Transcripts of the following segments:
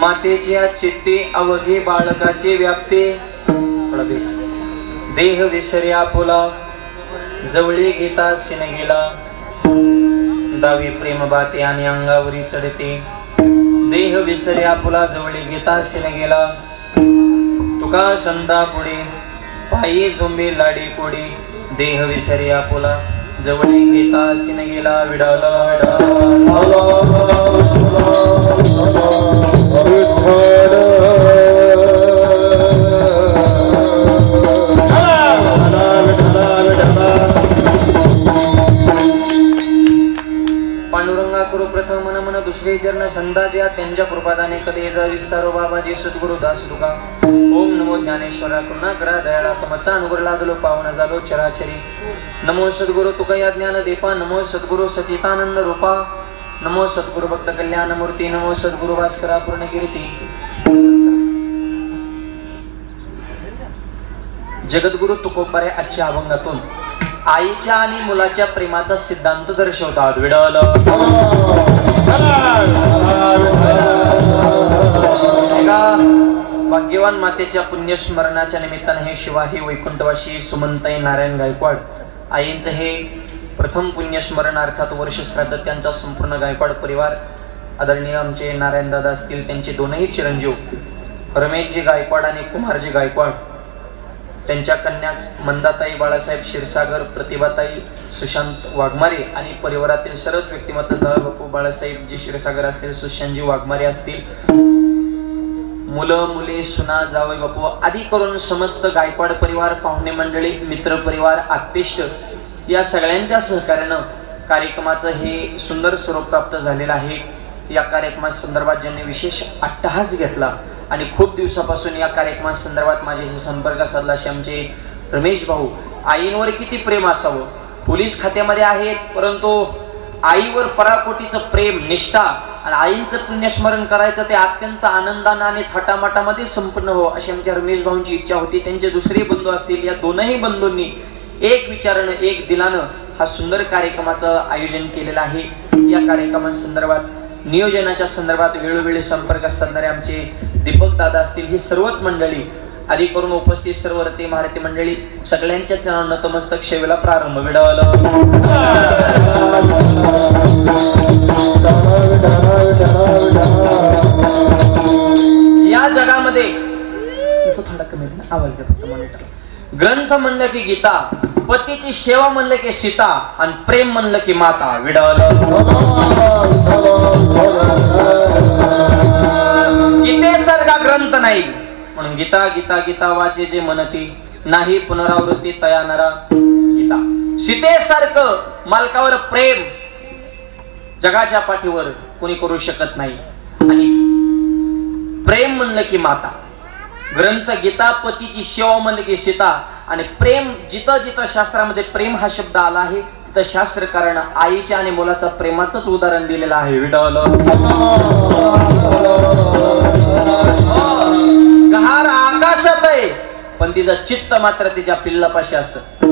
मातेच्या चित्ते अवघे बाळकाचे व्यापते देह विसर्या फुला जवळी घेता सिन गेला दावी प्रेम बाते आणि अंगावरी चढते देह विसर्या फुला जवळी घेता सिन गेला तुका संता पुढे पायी झोंबे लाडी कोडी देह विसर्या फुला जवळी घेता सिन गेला विडाला पांडुरंगा करू प्रथम मन मन दुसरे चरण संदाच्या त्यांच्या कृपादाने कधी जा विस्तारो बाबाजी सद्गुरु दास तुका ओम नमो ज्ञानेश्वरा करुणा करा दयाळा तमचा अनुग्रह लागलो पावन झालो चराचरी नमो सद्गुरु तुका या ज्ञान दीपा नमो सद्गुरु सचितानंद रूपा नमो सद्गुरु भक्त कल्याण मूर्ती नमो सद्गुरु भास्करा पूर्ण कीर्ती जगद्गुरु तुकोबारे आजच्या अभंगातून आईच्या आणि मुलाच्या प्रेमाचा सिद्धांत दर्शवतात विडल भाग्यवान मातेच्या पुण्यस्मरणाच्या निमित्ताने हे शिवाही वैकुंठवासी सुमंताई नारायण गायकवाड आईंचं हे प्रथम पुण्यस्मरण अर्थात वर्ष श्राद्ध त्यांचा संपूर्ण गायकवाड परिवार आदरणीय आमचे नारायण दादा असतील त्यांचे दोनही चिरंजीव रमेशजी गायकवाड आणि कुमारजी गायकवाड त्यांच्या कन्या मंदाताई बाळासाहेब क्षीरसागर प्रतिभाताई सुशांत वाघमारे आणि परिवारातील सर्वच व्यक्तिमत्व बापू बाळासाहेब जी क्षीरसागर असतील सुशांतजी वाघमारे असतील मुलं मुले सुना जावई बापू आदी करून समस्त गायकवाड परिवार पाहुणे मंडळी मित्र परिवार आत्पेष्ट या सगळ्यांच्या सहकार्यानं कार्यक्रमाचं हे सुंदर स्वरूप प्राप्त झालेलं आहे। या कार्यक्रमासंदर्भात ज्यांनी विशेष अट्टहास घेतला आणि खूप दिवसापासून या कार्यक्रमासंदर्भात माझ्याशी संपर्क साधला असे आमचे रमेश भाऊ आईंवर किती प्रेम असावं पोलीस खात्यामध्ये आहेत परंतु आईवर पराकोटीचं प्रेम निष्ठा आणि आईंचं पुण्यस्मरण करायचं ते अत्यंत आनंदाने आणि थटामाटामध्ये संपन्न हो अशी आमच्या रमेश भाऊंची इच्छा होती। त्यांचे दुसरे बंधू असतील या दोनही बंधूंनी एक विचारानं एक दिलानं हा सुंदर कार्यक्रमाचं आयोजन केलेलं आहे। या कार्यक्रमासंदर्भात नियोजनाच्या संदर्भात वेळोवेळी संपर्क साधणारे आमचे दीपक दादा असतील ही सर्वच मंडळी आदी करून उपस्थित सर्व रते महारती मंडळी सगळ्यांच्या चरणांना नतमस्तक सेवेला प्रारंभ विडावला। या जगामध्ये थोडा कमी आवाज द्या फक्त मॉनिटर ग्रंथ म्हणलं की गीता पतीची सेवा म्हणलं की सीता आणि प्रेम म्हणलं की माता विडावलं। गीतेसारखा ग्रंथ नाही म्हणून गीता गीता गीता वाचे जे म्हणती नाही पुनरावृत्ती तया नरा गीता सीतेसारखं मालकावर प्रेम जगाच्या पाठीवर कोणी करू शकत नाही आणि प्रेम म्हणलं की माता ग्रंथ गीता पतीची सेवा म्हणलं की सीता आणि प्रेम जिथं जिथं शास्त्रामध्ये प्रेम हा शब्द आला आहे तिथं शास्त्रकारानं आईच्या आणि मुलाचा प्रेमाचंच उदाहरण दिलेलं आहे विडावलं। गहार आकाशात आहे पण तिचं चित्त मात्र तिच्या पिल्लापाशी असतं।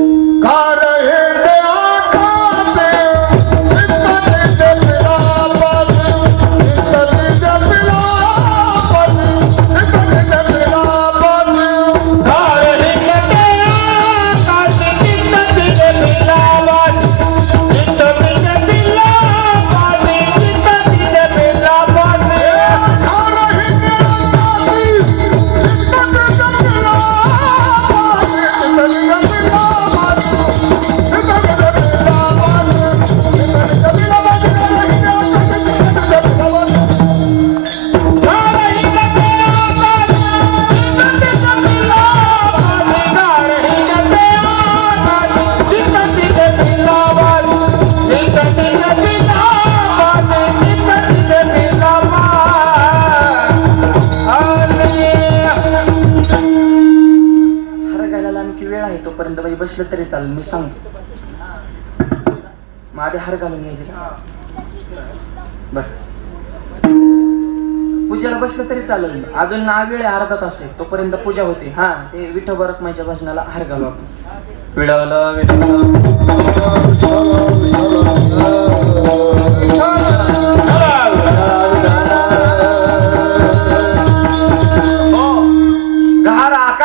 बसलं तरी चालेल मी सांगतो माझे हार घालून घ्यायचे बर पूजेला बसलं तरी चालेल अजून ना वेळ अर्धा तास आहे तोपर्यंत पूजा होते। हा ते विठोबा रखमाईच्या भजनाला हार घालू आपण विडावलं विडावलं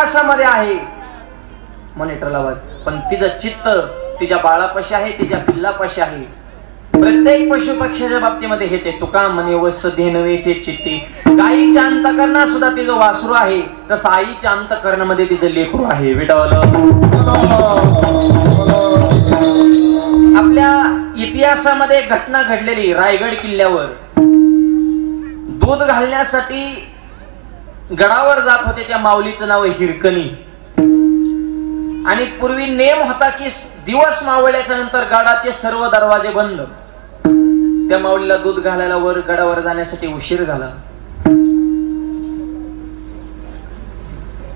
इतिहासामध्ये आहे मॉनिटरला आवाज, पण तिचं चित्त तिच्या बाळापाशी आहे, तिच्या पिल्लापाशी आहे. प्रत्येक पशु पक्ष्याच्या बाबतीमध्ये हेच आहे. तुका म्हणे वस देनवेचे चित्ती. गाईच्या अंतकरणात सुद्धा तिचं वासरू आहे, तसं आईच्या अंतकरणामध्ये तिचं लेकरू आहे. विडावल आपल्या इतिहासामध्ये घटना घडलेली रायगड किल्ल्यावर दूध घालण्यासाठी गडावर जात होते. त्या माऊलीचं नाव आहे हिरकणी. आणि पूर्वी नेम होता की दिवस मावळल्याच्या नंतर गडाचे सर्व दरवाजे बंद. त्या माऊलीला दूध घालायला वर गडावर जाण्यासाठी उशीर झाला.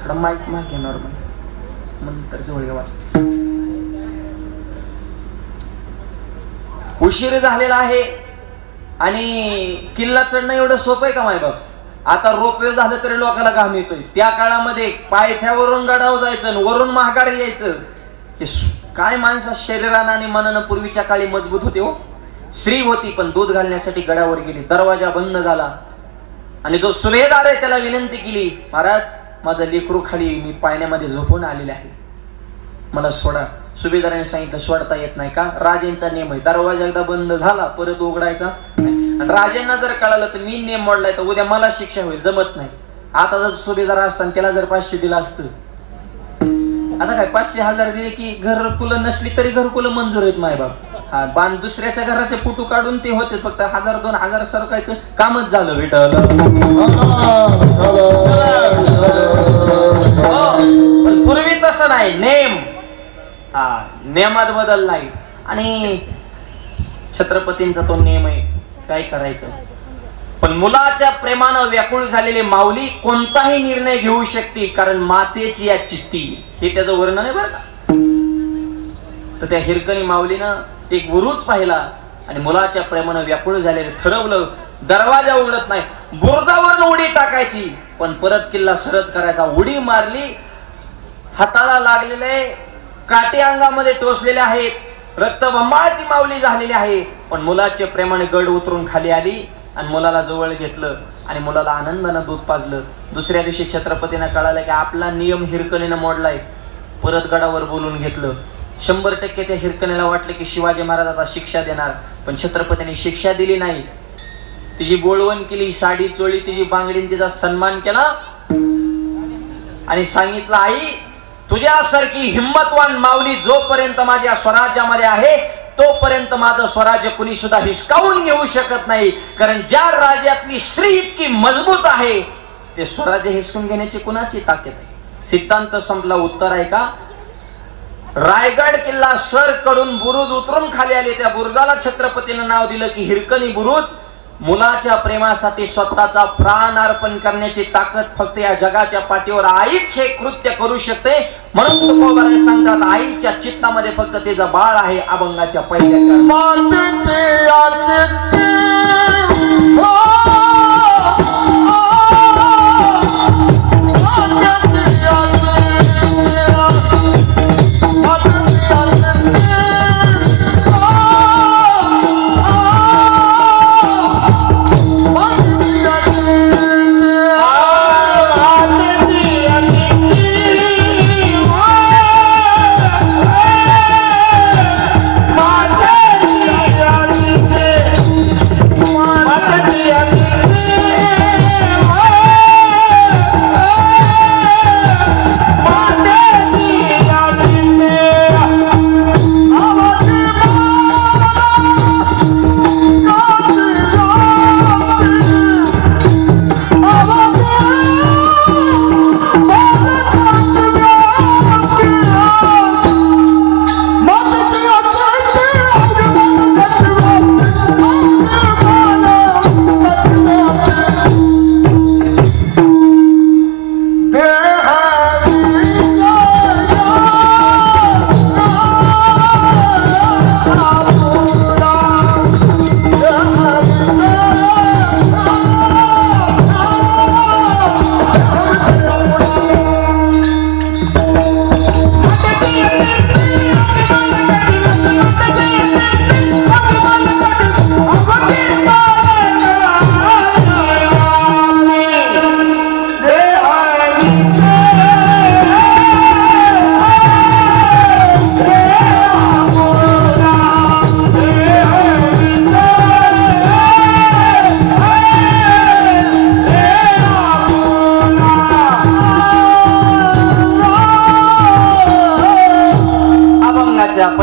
थोडा माईक माग घेणार नंतर जवळ उशीर झालेला आहे. आणि किल्ला चढणं एवढं सोपं आहे का माय बाप? आता रोपवे झालं तरी लोकांना घाम येतोय. त्या काळामध्ये पायथ्यावरून गडावर जायचं, वरून महागारी यायचं. काय माणसा शरीरानं आणि मनानं पूर्वीच्या काळी मजबूत होते हो. स्त्री होती पण दूध घालण्यासाठी गडावर गेली. दरवाजा बंद झाला आणि जो सुभेदार आहे त्याला विनंती केली, महाराज माझं लेकरू खाली मी पाण्यामध्ये झोपून आलेले आहे, मला सोडा. सुभेदाराने सांगितलं सोडता येत नाही का? राजेंचा नियम आहे, दरवाजा एकदा बंद झाला परत उघडायचा. आणि राजांना जर कळालं तर मी नियम मोडलाय तर उद्या मला शिक्षा होईल, जमत नाही. आता जर सुभेदार असताना त्याला जर 500 दिला असतं, आता काय 500,000 दिले की घरकुलं नसली तरी घरकुलं मंजूर आहेत माय बाप. हा बांध दुसऱ्याच्या घराचे फोटो काढून ते होते, फक्त 1000-2000 सरकायचं कामच झालं. भेटलं पण पूर्वी तसं नाही. नेम नियमात बदल नाही. आणि छत्रपतींचा तो नियम आहे, काय करायचं. पण मुलाच्या प्रेमानं व्याकुळ झालेली माऊली कोणताही निर्णय घेऊ शकते, कारण मातेची या चित्ती, हे त्याचं वर्णन आहे बरं का. तर त्या हिरकणी माऊलीनं एक बुरुज पाहिला आणि मुलाच्या प्रेमानं व्याकुळ झालेले ठरवलं दरवाजा उघडत नाही, बुरुजावरून उडी टाकायची, पण परत किल्ला सरच करायचा. उडी मारली, हाताला लागलेले काटे अंगामध्ये टोचलेले आहेत, रक्तबंबाळ ती माऊली झालेली आहे. पण मुलाच्या प्रेमाने गड उतरून खाली आली आणि मुलाला जवळ घेतलं आणि मुलाला आनंदानं दूध पाजलं. दुसऱ्या दिवशी छत्रपतींना कळालं की आपला नियम हिरकणीनं मोडलाय. परत गडावर बोलून घेतलं. 100% त्या हिरकणीला वाटलं की शिवाजी महाराज आता शिक्षा देणार, पण छत्रपतींनी शिक्षा दिली नाही. तिची बोळवण केली, साडी चोळी, तिची बांगडी, तिचा सन्मान केला आणि सांगितलं, आई तुझ्यासारखी हिम्मतवान माऊली जोपर्यंत माझ्या स्वराज्यामध्ये आहे तोपर्यंत माझं स्वराज्य कुणी सुद्धा हिसकावून घेऊ शकत नाही. कारण ज्या राज्यातली स्त्री इतकी मजबूत आहे ते स्वराज्य हिसकून घेण्याची कुणाची ताकद आहे. सिद्धांत संपला. उत्तर आहे का? रायगड किल्ला सर कडून बुरुज उतरून खाली आले. त्या बुरुजाला छत्रपतीनं नाव दिलं की हिरकणी बुरुज. मुलाच्या प्रेमासाठी स्वतःचा प्राण अर्पण करण्याची ताकद फक्त या जगाच्या पाठीवर आईच हे कृत्य करू शकते. म्हणून तुकोबाने सांगतात, आईच्या चित्तामध्ये फक्त तिचं बाळ आहे. अभंगाच्या पहिल्याच्या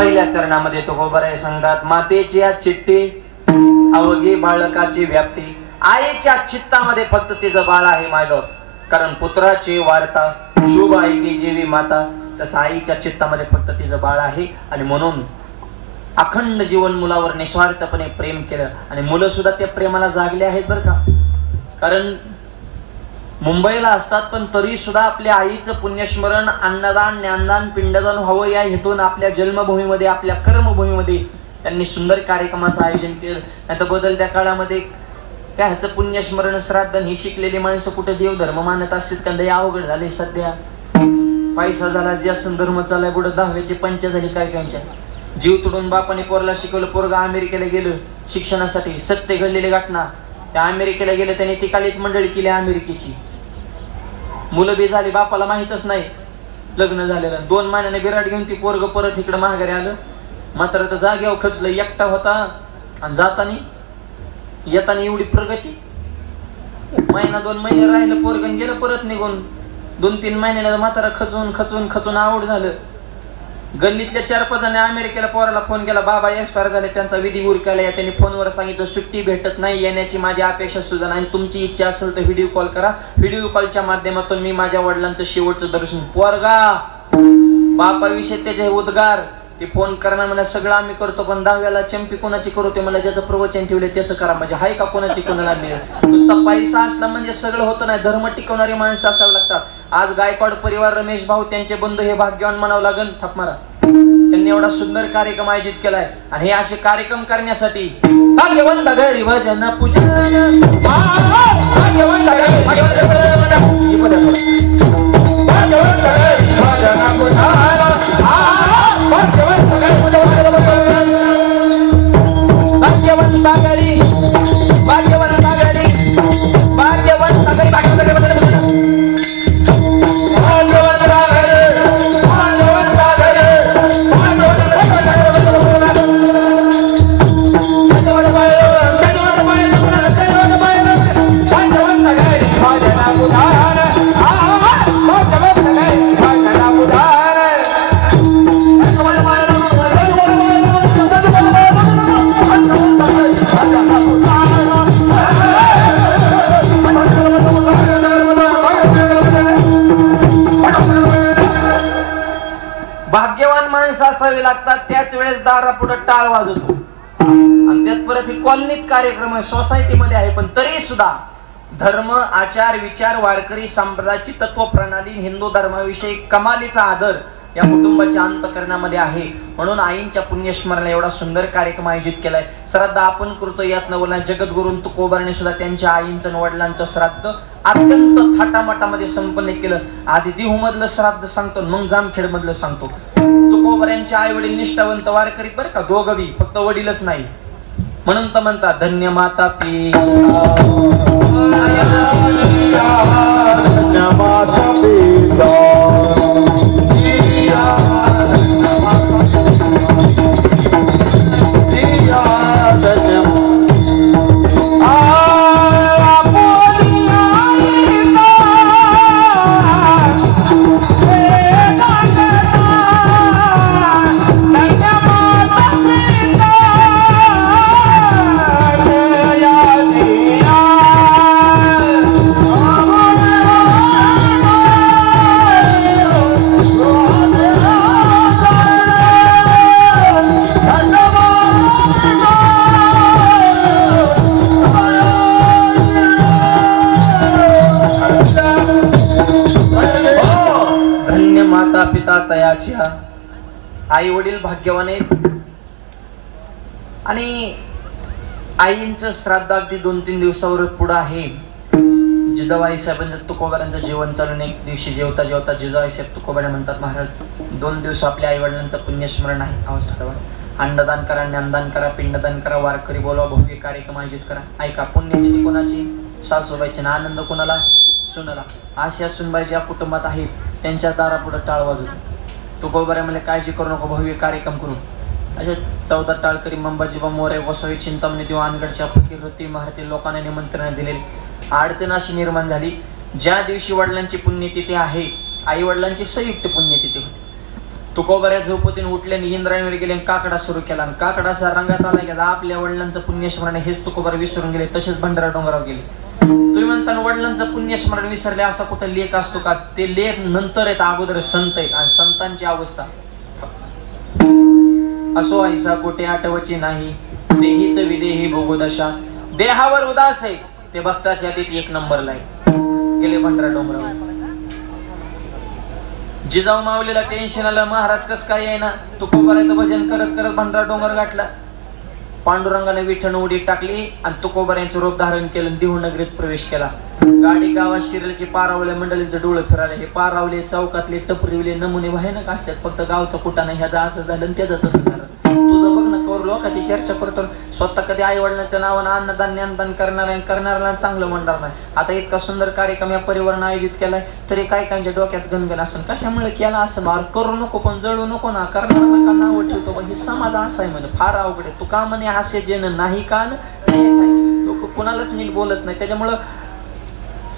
पहिल्या चरणामध्ये तुकोबाराय सांगतात, मातेची या चित्ती अवघी बाळकाची व्याप्ती. आईच्या चित्तामध्ये फक्त तिचं बाळ आहे मायबाप. कारण पुत्राची वार्ता शुभ ऐकी जीवी माता, तसं आईच्या चित्तामध्ये फक्त तिचं बाळ आहे. आणि म्हणून अखंड जीवन मुलावर निस्वार्थपणे प्रेम केलं. आणि मुलं सुद्धा त्या प्रेमाला जागले आहेत बरं का. कारण मुंबईला असतात पण तरी सुद्धा आपल्या आईचं पुण्यस्मरण, अन्नदान, ज्ञानदान, पिंडदान व्हावं या हेतून आपल्या जन्मभूमीमध्ये, आपल्या कर्मभूमीमध्ये त्यांनी सुंदर कार्यक्रमाचं आयोजन केलं. नाही तर बदलत्या काळामध्ये काय ह्याचं पुण्यस्मरण, श्राद्ध ही शिकलेली माणसं कुठे देवधर्म मानत असतात का? लय अवघड झाले सध्या. पैसा झाला, जास्त धर्म चाललाय, पुढे 10वीची पंच झाली काय कायच्या. जीव तुडून बापाने पोरला शिकवलं, पोरगा अमेरिकेला गेलं शिक्षणासाठी. सत्य घडलेली घटना. त्या अमेरिकेला गेलं, त्याने ती कालीच मंडळी केली अमेरिकेची. मुलं बी झाली, बापाला माहितच नाही लग्न झालेलं. 2 महिन्याने बिराट घेऊन ती पोरग परत इकडे माघारी आलं. मात्र तर जागेवर खचलं, एकटा होता. आणि जातानी येताना एवढी प्रगती. महिना 2 महिने राहिलं, पोरगण गेलं परत निघून. 2-3 महिन्याला म्हातारा खचून खचून खचून आवड झालं. गल्लीतल्या 4-5 जणांनी अमेरिकेला पोराला फोन केला, बाबा एक्सपायर झाले, त्यांचा विधी उरकायला. त्यांनी फोनवर सांगितलं, सुट्टी भेटत नाही, येण्याची माझी अपेक्षा सुद्धा नाही, तुमची इच्छा असेल तर व्हिडिओ कॉल करा. व्हिडिओ कॉलच्या माध्यमातून मी माझ्या वडिलांचं शेवटचं दर्शन. पोरगा बापाविषयी त्याचे उद्गार, ते फोन करणार मला, सगळं आम्ही करतो पण 10व्याला चंपी कोणाची करू, ते मला ज्याचं प्रवचन ठेवले त्याचं करा. म्हणजे हाय का कोणाची कोणाला मिळेल. नुसता पैसा असला म्हणजे सगळं होतं नाही. धर्म टिकवणारी माणसं असावं लागतात. आज गायकवाड परिवार, रमेश भाऊ, त्यांचे बंधू हे भाग्यवान म्हणावं लागेल. थाप मारा. त्यांनी एवढा सुंदर कार्यक्रम आयोजित केलाय. आणि हे असे कार्यक्रम करण्यासाठी भाग्यवंत घरी भजन पूजन, भाग्यवंत घरी असावे लागतात. त्याच वेळेस दारा पुढे टाळ वाजवतो. आणि त्यात परत ही कॉलनीत कार्यक्रम आहे, सोसायटीमध्ये आहे. पण तरी सुद्धा धर्म, आचार, विचार, वारकरी संप्रदायाची तत्व प्रणाली, हिंदू धर्माविषयी कमालीचा आदर या कुटुंबाच्या अंतःकरणामध्ये आहे. म्हणून आईंच्या पुण्यस्मरणाला एवढा सुंदर कार्यक्रम आयोजित केलाय. श्राद्ध आपण करतो यात नवला जगद्गुरू तुकोबाराने सुद्धा त्यांच्या आईंचं वडिलांचं श्राद्ध अत्यंत थाटामाटामध्ये संपन्न केलं. आधी देहू मधलं श्राद्ध सांगतो, मग जामखेड मधलं सांगतो. तुकोबारांचे आई वडील निष्ठावंत वारकरी बरं का, दोघं बी, फक्त वडीलच नाही. म्हणून तर म्हणतात, धन्य माता पिता, धन्य माता पिता, तयाच्या आई वडील भाग्यवान आहेत. आणि आईंचं श्राद्ध अगदी 2-3 दिवसावर पुढे आहे. जिजाबाई साहेबांचं तुकोबारांचं जेवण चालून एक दिवशी जेवता जेवता जिजाबाई साहेब तुकोबाने म्हणतात, महाराज 2 दिवस आपल्या आई वडिलांचं पुण्यस्मरण आहे. अवस्थेवर अन्नदान करा, ज्ञानदान करा, पिंडदान करा, वारकरी बोलवा, भव्य कार्यक्रम आयोजित करा. ऐका, पुण्यतिथी कोणाची? सासूबाईची. ना आनंद कोणाला? सुनाला. अशा सुनबाई ज्या कुटुंबात आहेत त्यांच्या दारापुढे टाळ वाजवतो. तुकोबारा म्हणजे काळजी करू नको, भव्य कार्यक्रम करू. अशा 14 टाळकरी मंबाजीबा मोरे, वसई, चिंतामणी, दिवाणगडच्या फकीर, रती, महारती लोकांना निमंत्रण दिलेली. अडचण अशी निर्माण झाली, ज्या दिवशी वडिलांची पुण्यतिथी आहे, आई वडिलांची संयुक्त पुण्यतिथी होती. तुकोबऱ्या झोपतीने उठले आणि इंद्रायणीवर गेले, काकडा सुरू केला. आणि काकडा असा रंगात आला गेला. आपल्या वडिलांचं पुण्यस्मरण हेच तुकोबरा विसरून गेले. तसेच भंडारा डोंगरावर गेले. तुम्ही म्हणता वडिलांचं पुण्यस्मरण विसरले असा कुठं लेख असतो का? ते लेख नंतर आहेत, अगोदर संत आहेत. आणि संतांची अवस्था असो ऐसा कोठे आठवची नाही, देहीच विदेही भोगोदशा. देहावर उदास आहे ते भक्ताच्या यादीत एक नंबरला आहे. गेले भंडारा डोंगरावर. जिजाऊ माऊलीला टेन्शन आलं, महाराज कस काय आहे ना. तुकोबऱ्याचं भजन करत करत भंडारा डोंगर गाठला. पांडुरंगाने विठ्ठल उडी टाकली आणि तुकोबऱ्यांचं रूप धारण केलं. देहूनगरीत प्रवेश केला. गाडी गावात शिरल की पारावले मंडळींचं डोळं फिराले. हे पारावले चौकातले टपरीवले नमुने भयानक असतात. फक्त गावचं कुठा नाही, ह्याचं असं झालं त्याचं तसं झालं. तुझं बघ ना, कवर लोकांची चर्चा करतो. स्वतः कधी आई वडिलांच्या नावानं अन्नदान ज्ञानदान करणाऱ्याला चांगलं म्हणणार नाही. आता इतका सुंदर कार्यक्रम या परिवारानं आयोजित केलाय, तरी काय काहींच्या डोक्यात गणगण असं कशामुळे केला असं. मार करू नको पण जळू नको ना, करणारा का नाव ठेवतो. हे समाज असा आहे म्हणजे फार अवघड आहे. तू का म्हणे हास्य जेन नाही कान लोक कुणालाच नीट बोलत नाही. त्याच्यामुळं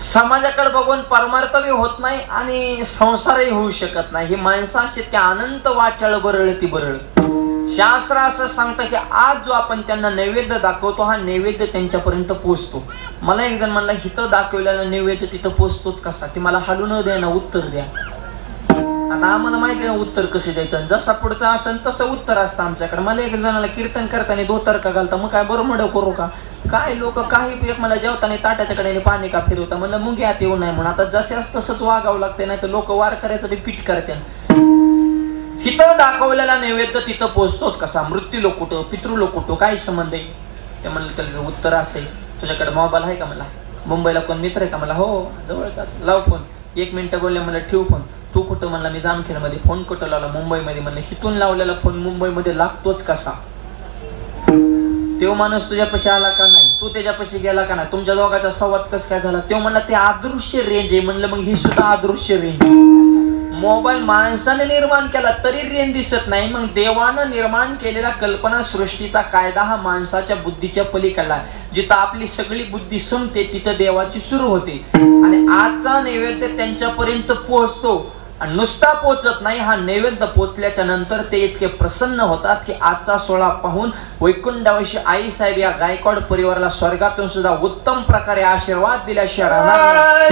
समाजाकडे बघून परमार्थही होत नाही आणि संसारही होऊ शकत नाही. ही माणसं अशी त्या अनंत वाचाळ बरळ ती बरळ. शास्त्र असं सांगतं की आज जो आपण त्यांना नैवेद्य दाखवतो हा नैवेद्य त्यांच्यापर्यंत पोहोचतो. मला एक जण म्हणला, हिथं दाखवलेला नैवेद्य तिथं पोहोचतोच कसा? की मला हालू न द्या ना, उत्तर द्या. आता आम्हाला माहिती आहे उत्तर कसं द्यायचं. जसा पुढचं असेल तसं उत्तर असतं आमच्याकडे. मला एक जणाला कीर्तन करताना धोतर का घालता, मग काय बरं मडव करू का? काय लोक काही एक मला जेवताना ताट्याच्या कडेने पाणी का फिरवता. म्हणलं मुंगी आत येऊ नाही म्हणून. आता जसेच तसंच वागावं लागते, नाही तर लोक वार करायचं रिपीट करते. हिथं दाखवलेला नैवेद्य तिथं पोहोचतोच कसा? मृत्यू कुठं, पितृ कुठं, काही संबंध आहे? ते म्हणलं त्याचं उत्तर असेल, तुझ्याकडे मोबाईल आहे का? मला मुंबईला कोण मित्र आहे का? मला हो जवळचाच. लाव फोन. 1 मिनिटं बोलले. मला ठेवू फोन. तू कुठं? म्हणला मी जामखेडमध्ये. फोन कुठं लावला? मुंबईमध्ये. म्हणलं हिथून लावलेला फोन मुंबईमध्ये लागतोच कसा? तो माणूस तुझ्यापाशी आला का नाही? तू त्याच्यापाशी गेला का नाही? तुमच्या दोघांचा संवाद कसा काय झाला? तो म्हणला ते अदृश्य रेंज आहे. म्हणलं मग ही सुद्धा अदृश्य रेंज आहे. मोबाईल माणसाने निर्माण केला तरी रेंज दिसत नाही. मग देवानं निर्माण केलेला कल्पना सृष्टीचा कायदा हा माणसाच्या बुद्धीच्या पलीकडला. जिथं आपली सगळी बुद्धी संपते तिथं देवाची सुरू होते. आणि आजचा नैवेद्य त्यांच्यापर्यंत पोहोचतो. आणि नुसता पोचत नाही, हा नैवेद्य पोचल्याच्या नंतर ते इतके प्रसन्न होतात की आजचा सोहळा पाहून वैकुंठावशी आई साहेब या गायकवाड परिवाराला स्वर्गातून सुद्धा उत्तम प्रकारे आशीर्वाद दिल्याशिवाय राहणार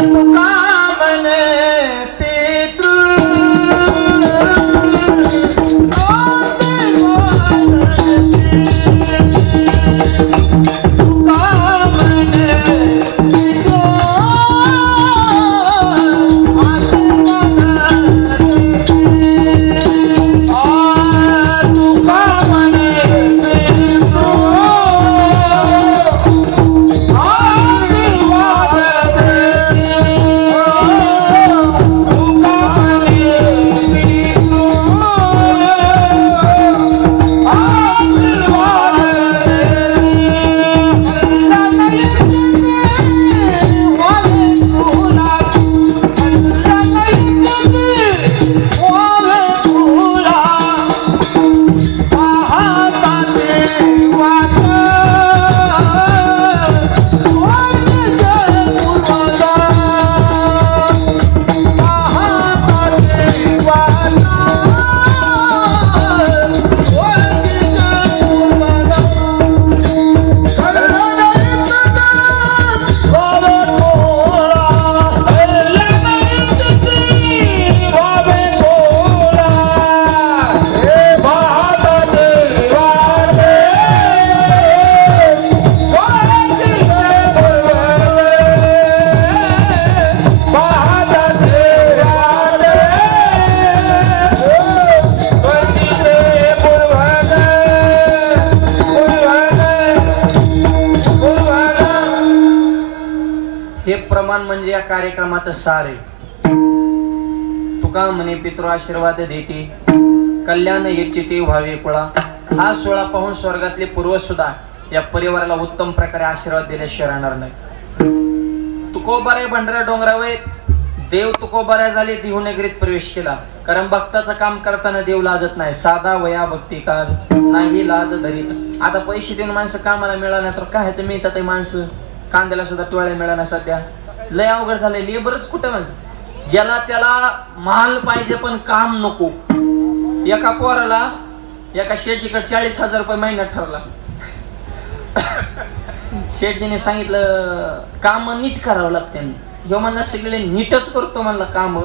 म्हणजे या कार्यक्रमाचं सार आहे. तुका म्हणे पितृ आशीर्वाद देते, कल्याण इच्छिते व्हावे कुळा. हा सोहळा पाहून स्वर्गातले पूर्वज सुद्धा या परिवाराला उत्तम प्रकारे आशीर्वाद दिल्याशिवाय राहणार नाही. तुकोबारे भंडारा डोंगरावर देव तुकोबाऱ्या झाले, देहूनगरीत प्रवेश केला. कारण भक्ताचं काम करताना देव लाजत नाही. साधा वया भक्ती काज नाही लाज धरीत. आता पैसे देऊन माणसं कामाला मिळाल्या तर कायच मिळतात ते माणसं. कांद्याला सुद्धा टोळ्या मिळाल्या. सध्या लय अवघड झालंय. लेबरच कुठे माणसं, ज्याला त्याला माल पाहिजे पण काम नको. एका पोराला एका शेठजीकडे 40,000 रुपये महिन्यात ठरला. शेठजीने सांगितलं काम नीट करावं लागते. ह्यो म्हणला सगळे नीटच करतो म्हणला काम,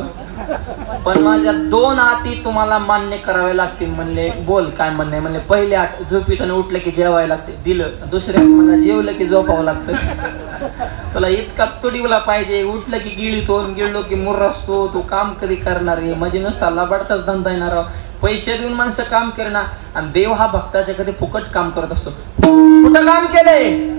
पण माझ्या 2 अटी तुम्हाला मान्य कराव्या लागतील. म्हणले बोल काय म्हणणे. म्हणले पहिले अट झोपीतून उठलं की जेवायला लागते, दिलं. दुसऱ्या म्हणला जेवलं की झोपावं लागतं. तुला इतका तुडीवला पाहिजे, उठलं की गिळतो, गिळलो की मुर्रसतो. तू काम कधी करणार आहे? म्हणजे नुसता लबाडताच धंदा येणार. पैसे देऊन माणसं काम करणार, आणि देव हा भक्ताच्या कधी फुकट काम करत असतो. कुठं काम केलंय?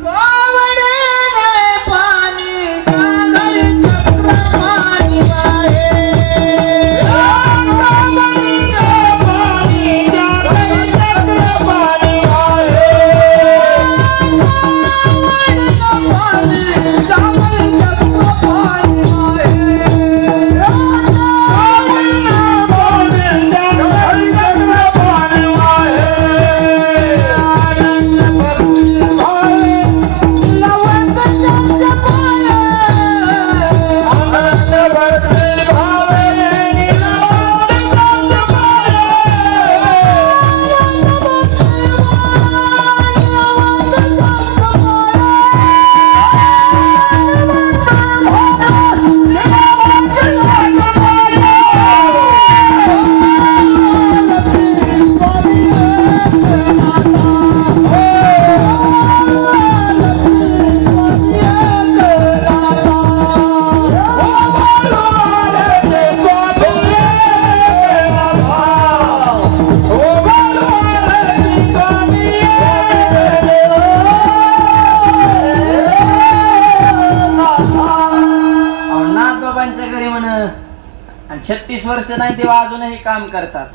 घरी म्हण, आणि 36 वर्ष नाही तेव्हा अजूनही काम करतात.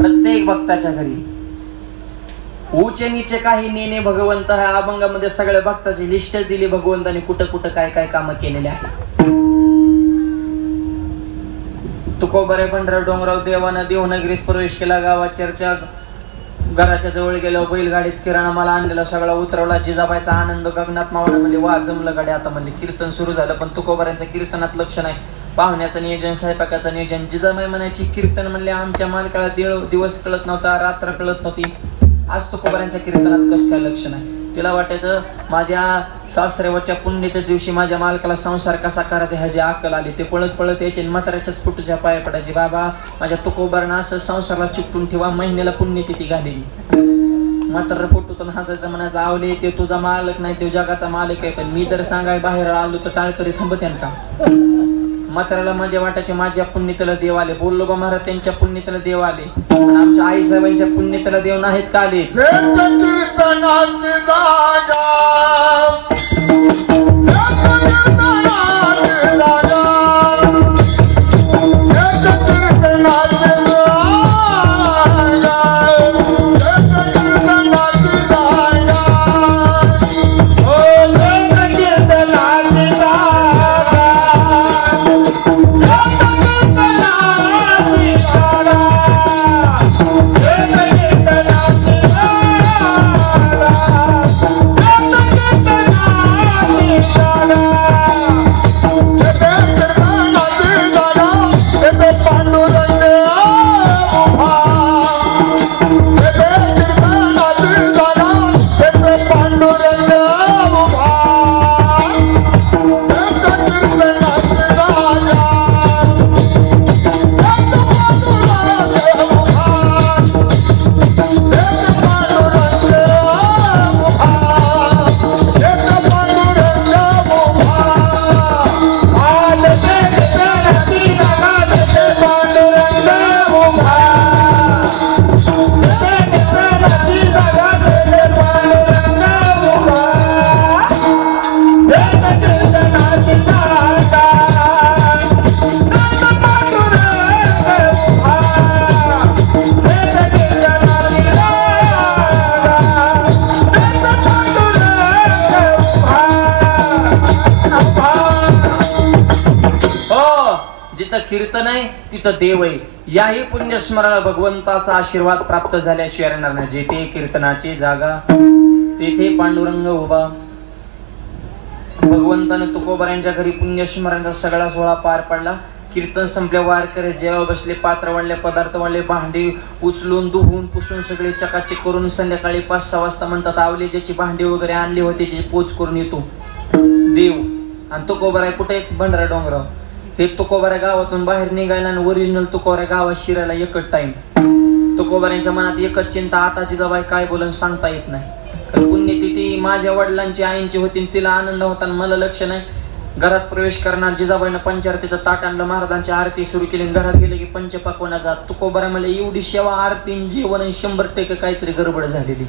प्रत्येक भक्ताच्या घरी उच्च नीचे काही नेणे भगवंत. ह्या अभंगामध्ये सगळ्या भक्ताची लिस्ट दिली भगवंताने, कुठं कुठं काय काय काम केलेले आहे. तुकोबारे पंढरा डोंगराव देवानं देवनगरीत प्रवेश केला. गावात चर्चा, घराच्या जवळ गेलो, बैलगाडीत किराणा मला आणलेला सगळा उतरवला. जिजाबाईचा आनंद गगनात मावला. म्हणजे वा जमलं गाडी आता. म्हणजे कीर्तन सुरू झालं, पण तुकोबाऱ्यांचं कीर्तनात लक्ष नाही. पाहुण्याचं नियोजन, स्वयंपाकाचं नियोजन. जिजाबाई म्हणायची कीर्तन म्हणले आमच्या मालकाला दिवस कळत नव्हता, रात्र कळत नव्हती. आज तुकोबाऱ्यांच्या कीर्तनात कसं काय लक्ष नाही. तिला वाटायचं माझ्या सासरेवरच्या पुण्यच्या दिवशी माझ्या मालकाला संसार कसा करायचा ह्याची अक्कल आली. ते पळत पळत यायचे, म्हाताऱ्याच्याच फुटूच्या पाया पडायचे. बाबा माझ्या तुकोबारांना असं संसाराला चिकटून ठेवा, महिन्याला पुण्यतिथी घालेली. म्हातारा फुटूतून हसायचं, म्हणायचं आवले ते तुझा मालक नाही, तो जगाचा मालक आहे. पण मी जर सांगाय बाहेर आलो तर टाळकरी थांबत का? म्हाताऱ्याला मजा वाटायची माझ्या पुण्यतेला देव आले. बोललो बा महाराज त्यांच्या पुण्यतेला देव आले, पण आमच्या आई साहेबांच्या पुण्यतेला देव नाहीत का आले? कीर्तन आहे तिथं देव आहे. याही पुण्यस्मरणाला भगवंताचा आशीर्वाद प्राप्त झाल्याशिवाय येणार नाही. जेथे कीर्तनाची जागा तेथे पांडुरंग उभा. भगवंताने तुकोबाऱ्यांच्या घरी पुण्यस्मरणाचा सगळा सोहळा पार पडला. कीर्तन संपल्या वारकरी जेव्हा बसले, पात्र वाढले, पदार्थ वाढले, भांडी उचलून धुवून पुसून सगळे चकाचक करून संध्याकाळी 5-6 वाजता म्हणतात आवले ज्याची भांडी वगैरे आणली होती त्याची पोच करून येतो देव. आणि तुकोबाराय कुठे? भंडारा डोंगराव. हे तुकोबारा गावातून बाहेर निघायला आणि ओरिजिनल तुकोबारा गावात शिरायला एकच टाइम. तुकोबारांच्या मनात एकच चिंता, आताची जबाई काय बोलून सांगता येत नाही. पुण्यतिथी माझ्या वडिलांची आईंची होती, तिला आनंद होता मला लक्ष नाही. घरात प्रवेश करणार जिजाबाईनं पंचारतीचं ताट आणलं, महाराजांची आरती सुरू केली. घरात गेले की पंचपाकवानाचा तुकोबारा मला एवढी सेवा, आरती, जेवण 100% काहीतरी गडबड झालेली.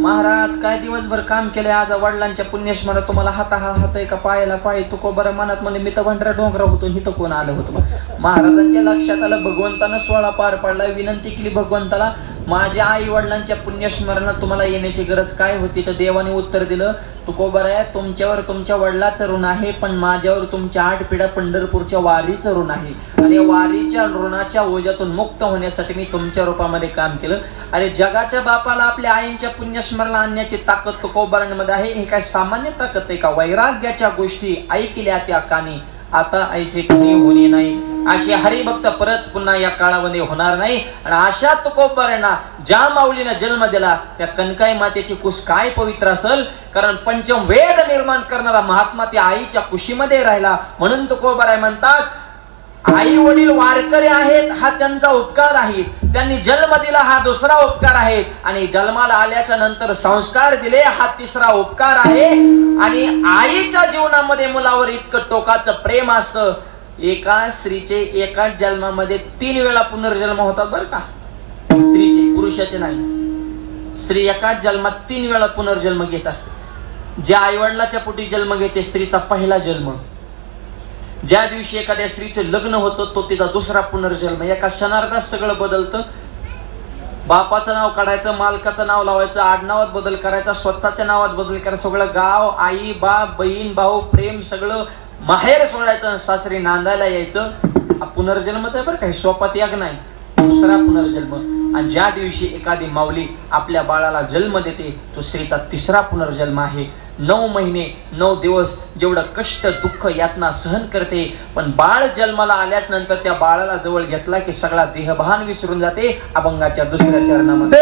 महाराज काय दिवसभर काम केलंय, आज वडिलांच्या पुण्यस्मरण तुम्हाला हाता हात आहे का पायाला पाय? तुकोबारा मनात म्हणे मी तर भंडारा डोंगरा होतो, हिथं कोण आलं होतं? महाराजांच्या लक्षात आलं, भगवंतानं 16 पार पाडला. विनंती केली भगवंताला, माझ्या आई वडिलांच्या पुण्यस्मरणात तुम्हाला येण्याची गरज काय होती? तर देवाने उत्तर दिलं, तुकोबारा तुमच्यावर तुमच्या वडिलाचं ऋण आहे, पण माझ्यावर तुमच्या 8 पिढ्या पंढरपूरच्या वारीचं ऋण आहे. आणि वारीच्या ऋणाच्या ओझ्यातून मुक्त होण्यासाठी मी तुमच्या रूपामध्ये काम केलं. अरे जगाच्या बापाला आपल्या आईंच्या पुण्यस्मरण आणण्याची ताकद तुकोबारांमध्ये आहे. हे काय सामान्य ताकद आहे का? वैराग्याच्या गोष्टी ऐकल्या त्या कानी, आता ऐसे कुणी होणे नाही. असे हरिभक्त परत पुन्हा या काळामध्ये होणार नाही. आणि अशा तुकोबारांना ज्या माऊलीनं जन्म दिला त्या कनकाई मातेची कुस काय पवित्र असेल. कारण पंचम वेद निर्माण करणारा महात्मा त्या आईच्या कुशीमध्ये राहिला. म्हणून तुकोबाराय म्हणतात, आई वडील वारकरी आहेत हा त्यांचा उपकार आहे, त्यांनी जन्म दिला हा दुसरा उपकार आहे, आणि जन्माला आल्याच्या नंतर संस्कार दिले हा तिसरा उपकार आहे. आणि आईच्या जीवनामध्ये मुलावर इतकं टोकाचं प्रेम असतं. एका स्त्रीचे एकाच जन्मामध्ये 3 वेळा पुनर्जन्म होतात बरं का. स्त्रीचे, पुरुषाचे नाही. स्त्री एकाच जन्मात 3 वेळा पुनर्जन्म घेत असते. ज्या आई वडिलाच्या पोटी जन्म घेते स्त्रीचा पहिला जन्म, ज्या दिवशी एखाद्या स्त्रीचं लग्न होतं तो तिचा दुसरा पुनर्जन्म. एका क्षणार्धात सगळं बदलतं. बापाचं नाव काढायचं, मालकाचं नाव लावायचं, आडनावात बदल करायचा, स्वतःच्या नावात बदल करायचा, सगळं गाव, आई, बाप, बहीण, भाऊ, प्रेम सगळं माहेर सोडायचं, सासरी नांदायला यायचं. हा पुनर्जन्मच आहे बरं काही सोपा त्याग नाही. दुसरा पुनर्जन्म. आणि ज्या दिवशी एखादी माऊली आपल्या बाळाला जन्म देते तो स्त्रीचा तिसरा पुनर्जन्म आहे. 9 महिने 9 दिवस जेवढं कष्ट दुःख यातना सहन करते, पण बाळ जन्माला आल्याच नंतर त्या बाळाला जवळ घेतला की सगळा देहभान विसरून जाते. अभंगाच्या दुसऱ्या चरणामध्ये